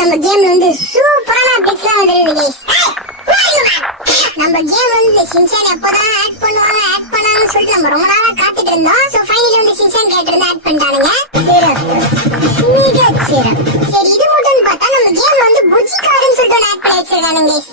நம்ம கேம்ல வந்து சூப்பரான பிக்ஸ்லாம் வந்துருது கைஸ். நம்ம கேம் வந்து சின்சான் எப்பதான் ஆட் பண்ணான்னு சொல்லிட்டு நம்ம ரொம்ப நாளா காத்துட்டு இருந்தோம். சோ ஃபைனலி வந்து சின்சான் கேரக்டர் ஆட் பண்ணிட்டானுங்க. சரி இது மட்டும் பார்த்தா நம்ம கேம்ல வந்து புஜிகாரன்னு சொல்லிட்டு ஆட் பண்ணி வச்சிருக்கானுங்க கைஸ்.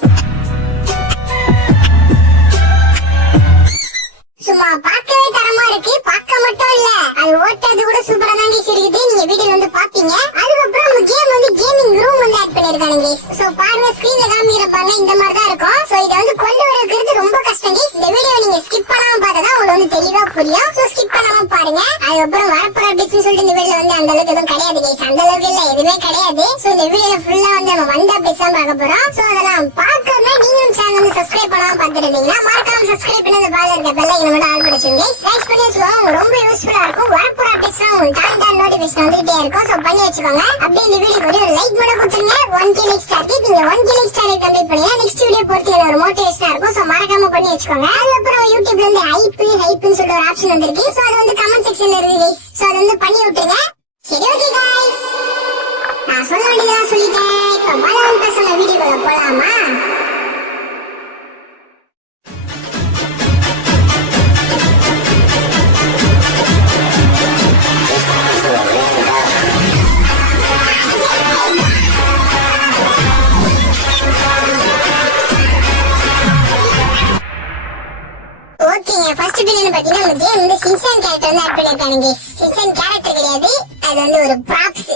சும்மா பார்க்கவே தரமா இருக்கு. பார்க்க மட்டும் இல்ல, அது ஓட்டது கூட சூப்பரா தான் இருக்குது. நீங்க வீடியோல வந்து பாப்பீங்க. அதுக்கப்புறம் நம்ம கேம் வந்து கேமிங் ரூம் வந்து ஆட் பண்ணிருக்கானுங்க. சோ பாருங்க, ஸ்கிரீன்ல காமிக்கிற பாருங்க, இந்த மாதிரி தான் இருக்கும். சோ இத வந்து கொண்டு வரதுக்கு ரொம்ப கஷ்டம் கைஸ். இந்த வீடியோ நீங்க ஸ்கிப் பண்ணாம பார்த்தா உங்களுக்கு வந்து தெளிவா புரியும். சோ ஸ்கிப் பண்ணாம பாருங்க. அதுக்கப்புறம் வரப்போற அப்டேட்ஸ் சொல்லிட்டு இந்த வீடியோல வந்து அந்த அளவுக்கு எதுவும் கிடையாது கைஸ். அந்த அளவுக்கு இல்ல, எதுவுமே கிடையாது. சோ இந்த வீடியோல ஃபுல்லா வந்து நம்ம வந்த அப்டேட்ஸ் தான் பார்க்க போறோம். சோ அதெல்லாம் பார்க்கணும்னா நீங்களும் சேனல் வந்து சப்ஸ்கிரைப் பண்ணாம பார்த்துட்டு இருந்தீங்கன்னா மறக்காம சப்ஸ்கிரைப் பண்ணி அந்த பால் இருக்க பெல் ஐகானை ஆல் பண்ணிடுங்க. லைக் பண்ணி வச்சுக்கோங்க, ரொம்ப யூஸ்ஃபுல்லா இருக்கும். வரப்போற அப்டேட்ஸ் உங்களுக்கு டான் நோட்டிஃபிகேஷன் வந்துட்டே இருக்கும். சோ பண்ணி வச்சுக்கோங்க. அப்படியே இந்த வீடியோக்கு ஒரு லைக் மட்டும் கொடுத்துருங்க. 1k like target. நீங்க 1k லைக் டார்கெட் கம்ப்ளீட் பண்ணீங்க நெக்ஸ்ட் வீடியோ பொறுத்து ஒரு மோட்டிவேஷனா இருக்கும். சோ மறக்காம பண்ணி வச்சுக்கோங்க. அதுக்கப்புறம் யூடியூப்ல இருந்து ஹைப்னு சொல்ற ஒரு ஆப்ஷன் வந்திருக்கு. சோ அது வந்து கமெண்ட் செக்ஷன்ல இருக்கு கைஸ். சோ அது வந்து பண்ணி விட்டுருங்க. சரி ஓகே கைஸ், நான் சொல்ல வேண்டியதெல்லாம் சொல்லிட்டேன். இப்போ மலையாளம் பேசுற வீடியோக்குள்ள போலாமா? ஃபர்ஸ்ட் வீடியோல பாத்தீங்கன்னா நம்ம கேம் வந்து சின்சான் கேரக்டர் வந்து ஆட் பண்ணிருக்கானுங்க. சின்சான் கேரக்டர் கிடையாது, அது வந்து ஒரு ப்ராப்ஸ்.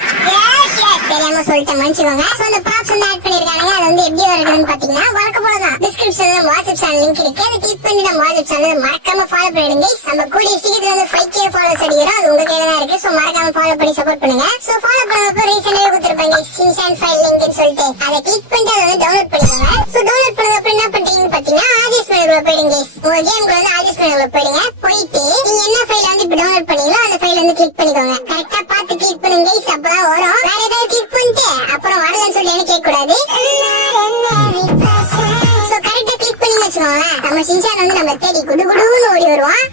தெரியாம சொல்லிட்டேன், மன்னிச்சுக்கோங்க. சோ அந்த ப்ராப்ஸ் வந்து ஆட் பண்ணிருக்காங்க. அது வந்து எப்படி வருதுன்னு பாத்தீங்கன்னா வழக்க போலதான் டிஸ்கிரிப்ஷன்ல வாட்ஸ்அப் சேனல் லிங்க் இருக்கு. அதை கிளிக் பண்ணி நம்ம வாட்ஸ்அப் சேனல் மறக்காம ஃபாலோ பண்ணிடுங்க. நம்ம கூடிய சீக்கிரத்துல வந்து 5k ஃபாலோவர்ஸ் அடிக்கிறோம். அது உங்க கையில தான் இருக்கு. சோ மறக்காம ஃபாலோ பண்ணி சப்போர்ட் பண்ணுங்க. சோ ஃபாலோ பண்ணப்போ ரீசெண்டாவே கொடுத்திருப்பாங்க சின்சான் ஃபைல் லிங்க்னு சொல்லிட்டு. அதை கிளிக் பண்ணிட்டு அதை வந்து டவுன்லோட் பண்ணிக்கோங்க. சோ டவுன்லோட் பண்ணதுக்கு என்ன பண்றீங்கன்னு பாத்தீங்கன்னா ஆர்ஜிஎஸ் மேனுக்குள்ள போயிடுங்க. உங்க கேமுக்கு வந்து ஆர்ஜிஎஸ் மேனுக்குள்ள போயிடுங்க. போயிட்டு நீங்க என்ன ஃபைல் வந்து இப்ப டவுன்லோட் பண்ணீங்களோ அந்த ஃபைல் வந்து கிளிக் பண்ணிக்கோங்க. கரெக்டா பார்த்து கிளிக் பண்ணுங்க கைஸ், அப்பதான் வரும். வேற ஏதாவது கிளிக் பண்ணிட்டு அப்புறம் வரலன்னு சொல்லி என்ன கேட்க கூடாது. சோ கரெக்டா கிளிக் பண்ணி வச்சுக்கோங்க. நம்ம சின்சான் வந்து நம்ம தேடி குடுகுடுன்னு ஓடி வருவான்.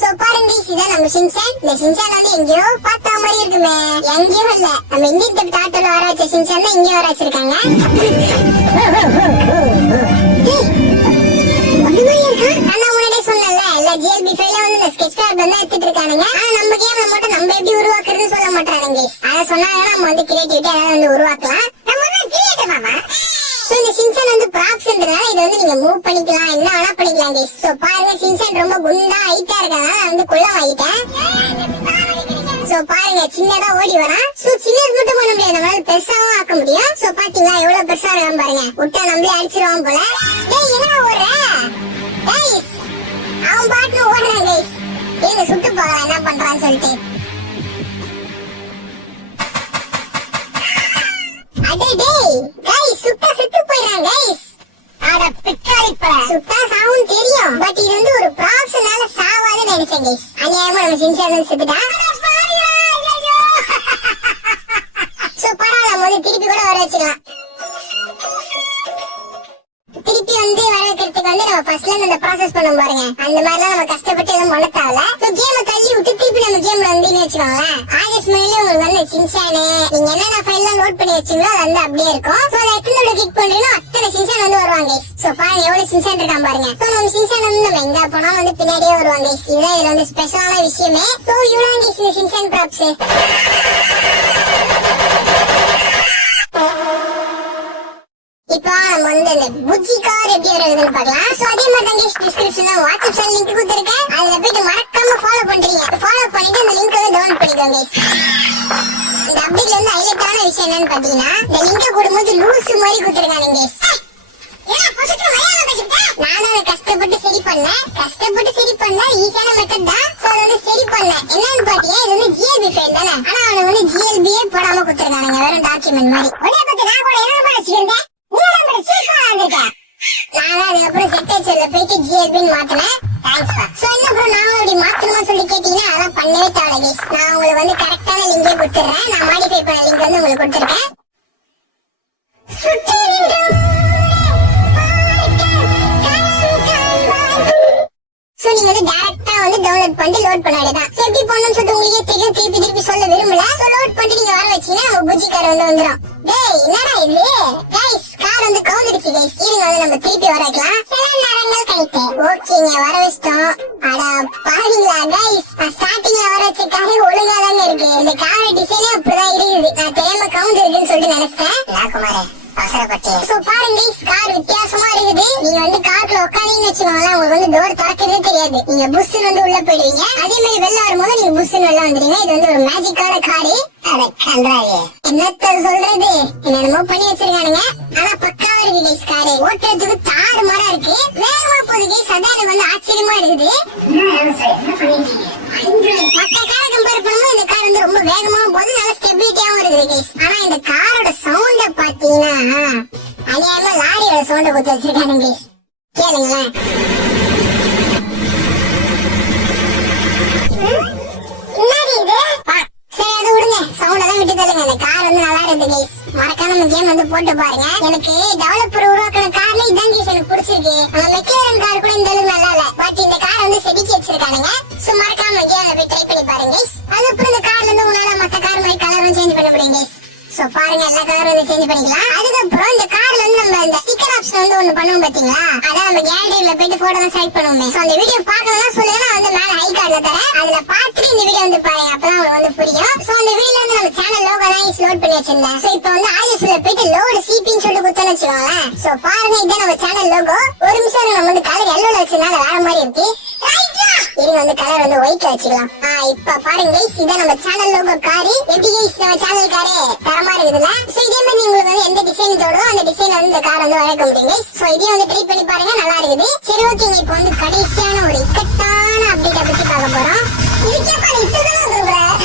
சோ பாருங்க இதான் நம்ம சின்சான். இந்த சின்சான் வந்து எங்கேயோ பார்த்தா மாதிரி இருக்குமே. எங்கேயோ இல்ல, நம்ம இந்தியன் டாட்டோல வர வச்ச சின்சான் தான் இங்கேயோ வர வச்சிருக்காங்க. ஜிஎல்பி ஃபைல வந்து இந்த ஸ்கெட்ச் பேட் வந்து எடுத்துட்டு இருக்கானுங்க. ஆனா நம்ம கேம்ல மட்டும் நம்ம எப்படி உருவாக்குறதுன்னு சொல்ல மாட்டானுங்க. அத சொன்னாங்கன்னா நம்ம வந்து கிரியேட்டிவிட்டி அதாவது வந்து உருவாக்கலாம். நம்ம வந்து கிரியேட்டிவாமா. சோ இந்த சின்சான் வந்து ப்ராப்ஸ்ன்றதால இத வந்து நீங்க மூவ் பண்ணிக்கலாம், என்ன வேணா பண்ணிக்கலாம் கைஸ். சோ பாருங்க சின்சான் ரொம்ப குண்டா ஹைட்டா இருக்கறதால நான் வந்து குள்ள ஆயிட்டேன். சோ பாருங்க சின்னதா ஓடி வரான். சோ சின்னது மட்டும் பண்ண முடியாது, நம்மளால பெருசாவும் ஆக்க முடியும். சோ பாத்தீங்களா எவ்வளவு பெருசா இருக்கான் பாருங்க. விட்டா நம்மளே அடிச்சிருவான் போல. டேய் என்ன ஓடுற கைஸ்? அவன் பாட்டு ஓடுறான் கைஸ். ஏங்க சுட்டு போகலாம் என்ன பண்றான்னு சொல்லிட்டு. அடே டேய் கைஸ், சுட்டா செத்து போயிடுறான் கைஸ். அட பிக்காரி பல சுட்டா சாவும் தெரியும். பட் இது வந்து ஒரு ப்ராப்ஸ்னால சாவாதுன்னு நினைச்சேன் கைஸ். அநியாயமா நம்ம சின்சான் செத்துட்டான். சோ பரவாயில்ல, முதல்ல திருப்பி கூட வர வச்சுக்கலாம். திருப்பி வந்து வர வைக்கிறதுக்கு வந்து நம்ம ஃபர்ஸ்ட்ல இந்த ப்ராசஸ் பண்ண பாருங்க. அந்த மாதிரிலாம் நம்ம கஷ்டப்பட்டு எதுவும் பண்ண தேவையில்ல. சோ கேமை தள்ளி விட்டு திருப்பி நம்ம கேம்ல வந்து வச்சுக்கோங்களேன். ஆகஸ்ட் மேலே உங்களுக்கு வந்து சின்சானு நீங்க என்னென்ன ஃபைல்லாம் நோட் பண்ணி வச்சீங்களோ அது வந்து அப்படியே இருக்கும். சோ அதை எத்தனை கிளிக் பண்றீங்களோ அத்தனை சின்சான் வந்து வருவாங்க. சோ பாருங்க எவ்வளவு சின்சான் இருக்கான் பாருங்க. சோ நம்ம சின்சான் வந்து நம்ம எங்க போனாலும் வந்து பின்னாடியே வருவாங்க. இதுதான் இதுல வந்து ஸ்பெஷலான விஷயமே. சோ இவ்வளவு இந்த சின்சான் ப்ராப்ஸ். இப்போ நம்ம வந்து இந்த புஜிகார் எப்படி வருதுன்னு பார்க்கலாம். சோ அதே மாதிரி தான் டிஸ்கிரிப்ஷன்ல வாட்ஸ்அப் சேனல் லிங்க் கொடுத்திருக்கேன். அதுல போயிட்டு மறக்காம ஃபாலோ பண்றீங்க. ஃபாலோ பண்ணிட்டு அந்த லிங்க் வந்து டவுன்லோட் பண்ணிக்கோங்க. இந்த அப்டேட்ல வந்து ஹைலைட்டான விஷயம் என்னன்னு பாத்தீங்கன்னா இந்த லிங்கை கொடுக்கும்போது லூஸ் மாதிரி கொடுத்திருக்கானுங்க. நானும் கஷ்டப்பட்டு சரி பண்ணேன். ஈஸியான மெத்தட் தான். சோ அதை வந்து சரி பண்ணேன். என்னன்னு பாத்தீங்கன்னா இது வந்து ஜிஎல்பி ஃபைல் தானே. ஆனா அவனுக்கு வந்து ஜிஎல்பியே போடாம கொடுத்திருக்கானுங்க, வெறும் டாக்குமெண்ட் மாதிரி. ஒரே பத்தி நான் கூட என்ன வச்சிருக்கேன். நானும் அதுக்கப்புறம் செட்டேஜ்ல போயிட்டு ஜிஎல்பின்னு மாத்தினேன். சோ என்ன ப்ரோ நான் அப்படி மாத்தணுமா சொல்லி கேட்டீங்கன்னா அதெல்லாம் பண்ணவே தேவை கைஸ். நான் உங்களுக்கு வந்து கரெக்டான லிங்கே கொடுத்துறேன். நான் மாடிஃபை பண்ண லிங்க் வந்து உங்களுக்கு கொடுத்துருக்கேன். சோ நீங்க வந்து டைரக்டா வந்து டவுன்லோட் பண்ணி லோட் பண்ண வேண்டியதான். எப்படி பண்ணணும்னு சொல்லிட்டு உங்களுக்கே தெரியும், திருப்பி சொல்ல விரும்பல. சோ லோட் பண்ணிட்டு நீங்க பூச்சி கார் வந்து வந்துரும். டேய் என்னடா இது கைஸ், கார் வந்து கவுந்துடுச்சு கைஸ். இருங்க வந்து நம்ம திருப்பி வர வைக்கலாம். சில நேரங்கள் கழித்து ஓகேங்க வர வச்சிட்டோம். அட பாருங்களா கைஸ், ஸ்டார்டிங்ல வர வச்ச கார் ஒழுங்கா தாங்க இருக்கு. இந்த கார் டிசைனே அப்படிதான் இருக்குது. நான் தெரியாம கவுந்து இருக்குன்னு சொல்லிட்டு நினைச்சேன். குமாரே சோ பாருங்க கார் வித்தியாசமா இருக்குது. நீங்க வந்து கார்ல உட்காந்தீங்கன்னு வச்சுக்கோங்களேன், உங்களுக்கு வந்து டோர் திறக்கிறதே தெரியாது. நீங்க புஷ்னு வந்து உள்ள போயிடுவீங்க. அதே மாதிரி வெளில வரும்போது நீங்க புஷ்னு வெளில வந்துடுவீங்க. இது வந்து ஒரு மேஜிக்கான காரு. என்னத்த சொல்றது, என்னென்னமோ பண்ணி வச்சிருக்கானுங்க. ஆனா பக்காவா இருக்கு கைஸ் காரு. ஓட்டுறதுக்கு தாறு மாறா இருக்கு. வேகமா போகுது கைஸ். அதான் எனக்கு வந்து ஆச்சரியமா இருக்குது. மத்த காரை கம்பேர் பண்ணும்போது இந்த கார் வந்து ரொம்ப வேகமா போகுது, நல்ல ஸ்டெபிலிட்டியாவும் இருக்குது கைஸ். ஆனா இந்த காரோட சவுண்ட பாத்தீங்கன்னா அநியாயமா லாரியோட சவுண்ட கொடுத்து வச்சிருக்கானுங்க கைஸ். கேளுங்களேன். சரி அது விடுங்க, சவுண்ட் எல்லாம் விட்டு தள்ளுங்க. இந்த கார் வந்து நல்லா இருக்கு கைஸ். மறக்காம நம்ம கேம் வந்து போட்டு பாருங்க. எனக்கு டெவலப்பர் உருவாக்குன கார்ல இதான் கைஸ் எனக்கு பிடிச்சிருக்கு. அந்த மெக்லரன் கார் கூட இந்த அளவுக்கு நல்லா இல்ல, பட் இந்த கார் வந்து செதுக்கி வச்சிருக்கானுங்க. சோ மறக்காம கேம்ல போய் ட்ரை பண்ணி பாருங்க கைஸ். அதுக்கப்புறம் இந்த கார்ல இருந்து உங்களால மத்த கார் மாதிரி கலரும் சேஞ்ச் பண்ண முடியும் கைஸ். சோ பாருங்க எல்லா கலரும் வந்து சேஞ்ச் பண்ணிக்கலாம். அதுக்கப்புறம் இந்த கார்ல வந்து நம்ம இந்த ஸ்டிக்கர் ஆப்ஷன் வந்து ஒண்ணு பண்ணுவோம் பாத்தீங்களா, அதான் நம்ம கேலரியில போயிட்டு போட்டோ தான் செலக்ட் பண்ணுவோமே. சோ அந்த வீடியோ பார்க்கணும்னா சொல்லுங்க, நான் வந்து மேல ஐ கார்டுல தரேன். அதுல பார்த்துட்டு இந்த வீடியோ வந்து பாருங்க, அப்பதான் உங்களுக்கு வந்து புரியும். சோ அந்த வீடியோல வந்து நம்ம சேனல் லோகோ தான் லோட் பண்ணி வச்சிருந்தேன். சோ இப்போ வந்து ஆயிஸ்ல போயிட்டு லோட் சிபின்னு சொல்லிட்டு குத்தன வச்சுக்கோங்களேன். சோ பாருங்க இதான் நம்ம சேனல் லோகோ. ஒரு நிமிஷம் நம்ம வந்து கலர் எல்லோல வச்சிருந்தாங்க வேற மாதிரி இருக்கு. இருங்க வந்து கலர் வந்து ஒயிட்ல வச்சுக்கலாம். இப்ப பாருங்க கைஸ், இதான் நம்ம சேனல் லோகோ காரு. எப்படி கைஸ் நம்ம சேனல் காரு தரமா இருக்குதுல்ல? சோ இதே மாதிரி உங்களுக்கு வந்து எந்த டிசைன் தோடுதோ அந்த டிசைன்ல வந்து இந்த கார் வந்து வரைக்க முடியும் கைஸ். சோ இதையும் வந்து ட்ரை பண்ணி பாருங்க, நல்லா இருக்குது. சரி ஓகேங்க, இப்போ வந்து கடைசியான ஒரு இக்கட்டான அப்டேட்டை பத்தி பார்க்க போறோம்.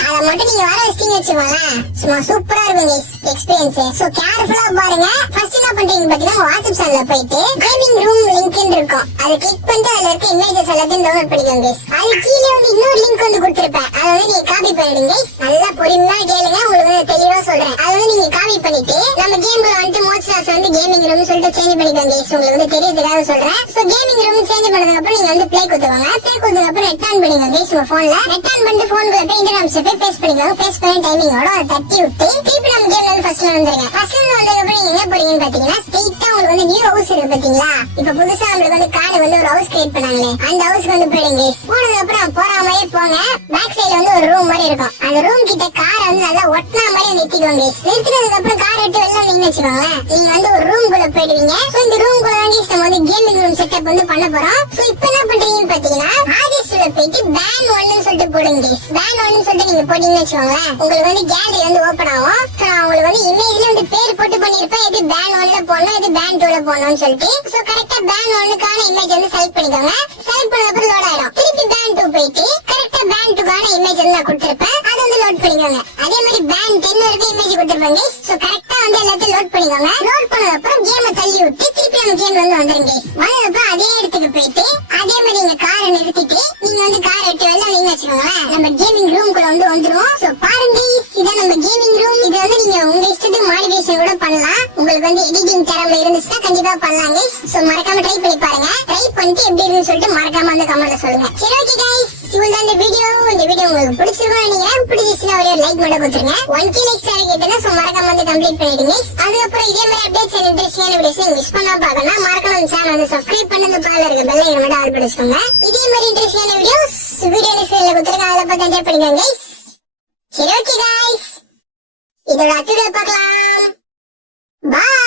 அதை மட்டும் நீங்க வர வச்சிட்டீங்க வச்சுக்கோங்களேன், சும்மா சூப்பரா இருக்கும் கைஸ் எக்ஸ்பீரியன்ஸ். சோ கேர்ஃபுல்லா பாருங்க. ஃபர்ஸ்ட் என்ன பண்றீங்க பாத்தீங்கன்னா, வாட்ஸ்அப் சேனல்ல போயிட்டு கேமிங் ரூம் லிங்க் இருக்கும், அதை கிளிக் பண்ணிட்டு அதுல இருக்க இமேஜஸ் எல்லாத்தையும் டவுன்லோட் பண்ணிக்கோங்க கைஸ். அது கீழே வந்து இன்னொரு லிங்க் வந்து கொடுத்திருப்பேன், அதை வந்து நீங்க காப்பி பண்ணிடுங்க கைஸ். நல்லா பொறுமையா கேளுங்க, உங்களுக்கு வந்து தெளிவா சொல்றேன். அதை வந்து நீங்க காப்பி பண்ணிட்டு நம்ம கேம்ல வந்து மோட்ஸ்டாஸ் வந்து கேமிங் ரூம் சொல்லிட்டு சேஞ்ச் பண்ணிக்கோங்க கைஸ். உங்களுக்கு வந்து தெரியறதுக்காக சொல்றேன். சோ கேமிங் ரூம் சேஞ்ச் பண்ணதுக்கு அப்புறம் நீங்க வந்து ப்ளே கொடுத்துவாங்க. ப்ளே கொடுத்ததுக்கு அப்புறம் நெட் ஆன் பண்ணிக்கோங்க கைஸ். உங்க போன்ல நெட் ஆன் பண்ணிட்டு போன்ல போய் இன்டர்நெட் போய் பேஸ்ட் பண்ணிக்கோங்க. பேஸ்ட் பண்ணி டைமிங்கோட அதை தட்டி விட்டு திருப்பி நம்ம கேம்ல வந்து ஃபர்ஸ்ட்ல வந்துருங்க. ஃபர்ஸ்ட்ல வந்ததுக்கு அப்புறம் நீங்க என்ன பண்ணீங்கன்னு பாத்தீங்கன்னா, ஸ்ட்ரெயிட்டா உங்களுக்கு வந்து நியூ ஹவுஸ் இருக்கு பாத்தீங்களா. இப்ப புதுசா நம்மளுக்கு வந்து கார்டு வந்து ஒரு ஹவுஸ் கிரியேட் பண்ணாங்களே, அந்த ஹவுஸ்க்கு வந்து போயிடுங்க. போனதுக்கு அப்புறம் போற மாதிரி போங்க. பேக் சைடுல வந்து ஒரு ரூம் மாதிரி இருக்கும். அந்த ரூம் கிட்ட காரை வந்து நல்லா ஒட்டினா மாதிரி நிறுத்திக்கோங்க. நிறுத்தினதுக்கு அப்புறம் கார் எடுத்து வெளில நீங்க வச்சுக்கோங்களேன், நீங்க வந்து ஒரு ரூம் குள்ள போயிடுவீங்க. இந்த ரூம் குள்ள தான் நம்ம வந்து கேமிங் ரூம் செட்டப் வந்து பண்ண போறோம். சோ இப்போ என்ன பண்றீங்கன்னு பாத்தீங்கன்னா, ஆர்டிஸ்ட்ல போயிட்டு பேன் 1 சொல்லிட்டு போடுங்க. பேன் 1 சொல்லிட்டு நீங்க போட்டீங்கன்னு வச்சுக்கோங்களேன், உங்களுக்கு வந்து கேலரி வந்து ஓபன் ஆகும். உங்களுக்கு வந்து இமேஜ்ல வந்து பேர் போட்டு பண்ணிருப்பேன், இது பேன் 1ல போடணும், இது பேன் 2ல போடணும்னு சொல்லிட்டு. சோ கரெக்டா பேன் 1க்கான இமேஜ் வந்து செலக்ட் பண்ணிக்கோங்க. செலக்ட் பண்ணதுக்கு அப்புறம் லோட் ஆயிடும். திருப்பி பேன் 2 போயிட்டு கரெக்டா பேன் 2க்கான இமேஜ் வந்து நான் கொடுத்திருப்பேன், அது வந்து லோட் பண்ணிக்கோங்க. அதே மாதிரி பேன் 10 வரைக்கும் இமேஜ் கொடுத்திருப்பாங்க. சோ கரெக்டா வந்து எல்லாத்தையும் லோட் பண்ணிக்கோங்க. லோட் பண்ணதுக்கு அப்புறம் கேமை தள்ளி விட்டு திருப்பி நம்ம கேம் வந்து வந்துருங்க. வந்ததுக்கப்புறம் அதே இடத்துக்கு போயிட்டு அதே மாதிரி நீங்க காரை நிறுத்திட்டு நீங்க வந்து கார் எடுத்து வெளில நீங்க வச்சுக்கோங்களேன், நம்ம கேமிங் ரூம் கூட வந்து வந்துரும். சோ பாருங்க இதான் நம்ம கேமிங் ரூம். இது வந்து நீங்க உங்க இஷ்டத்துக்கு மாடிஃபிகேஷன் கூட பண்ணலாம். உங்களுக்கு வந்து எடிட்டிங் திறமை இருந்துச்சுன்னா கண்டிப்பா பண்ணலாங்க. சோ மறக்காம ட்ரை பண்ணி பாருங்க. ட்ரை பண்ணிட்டு எப்படி இருக்குன்னு சொல்லிட்டு மறக்காம வந்து கமெண்ட்ல சொல்லுங்க. சரி ஓகே கைஸ், இவ்வளவுதான் இந்த வீடியோ. இந்த வீடியோ உங்களுக்கு பிடிச்சிருக்கும் நினைக்கிறேன். பிடிச்சிருச்சுன்னா ஒரு லைக் மட்டும் கொடுத்துருங்க. 1K லைக்ஸ் கேட்டேன்னா சோ மறக்காம வந்து கம்ப்ளீட் பண்ணிடுங்க. அதுக்கப்புறம் இதே மாதிரி அப்டேட்ஸ் அண்ட் இன்ட்ரெஸ்டிங்கான வீடியோஸ் மிஸ் பண்ணாம பார்க்கணும் மறக்காம நம்ம சேனல் வந்து சப்ஸ்கிரைப் பண்ணுங்க. பால இருக்க பெல் ஐகானை மட்டும் ஆல் பண்ணிக்கோங்க. இதே மாதிரி இன்ட்ரெஸ்டிங்கான வீடியோஸ் வீடியோ டிஸ்கிரிப்ஷன்ல கொடுத்துருக்கேன், அதை பார்த்து என்ஜாய் பண்ணிக்கோங்க கைஸ். சரி ஓகே கைஸ், இதோட அடுத்த பார்க்கலாம். பாய்.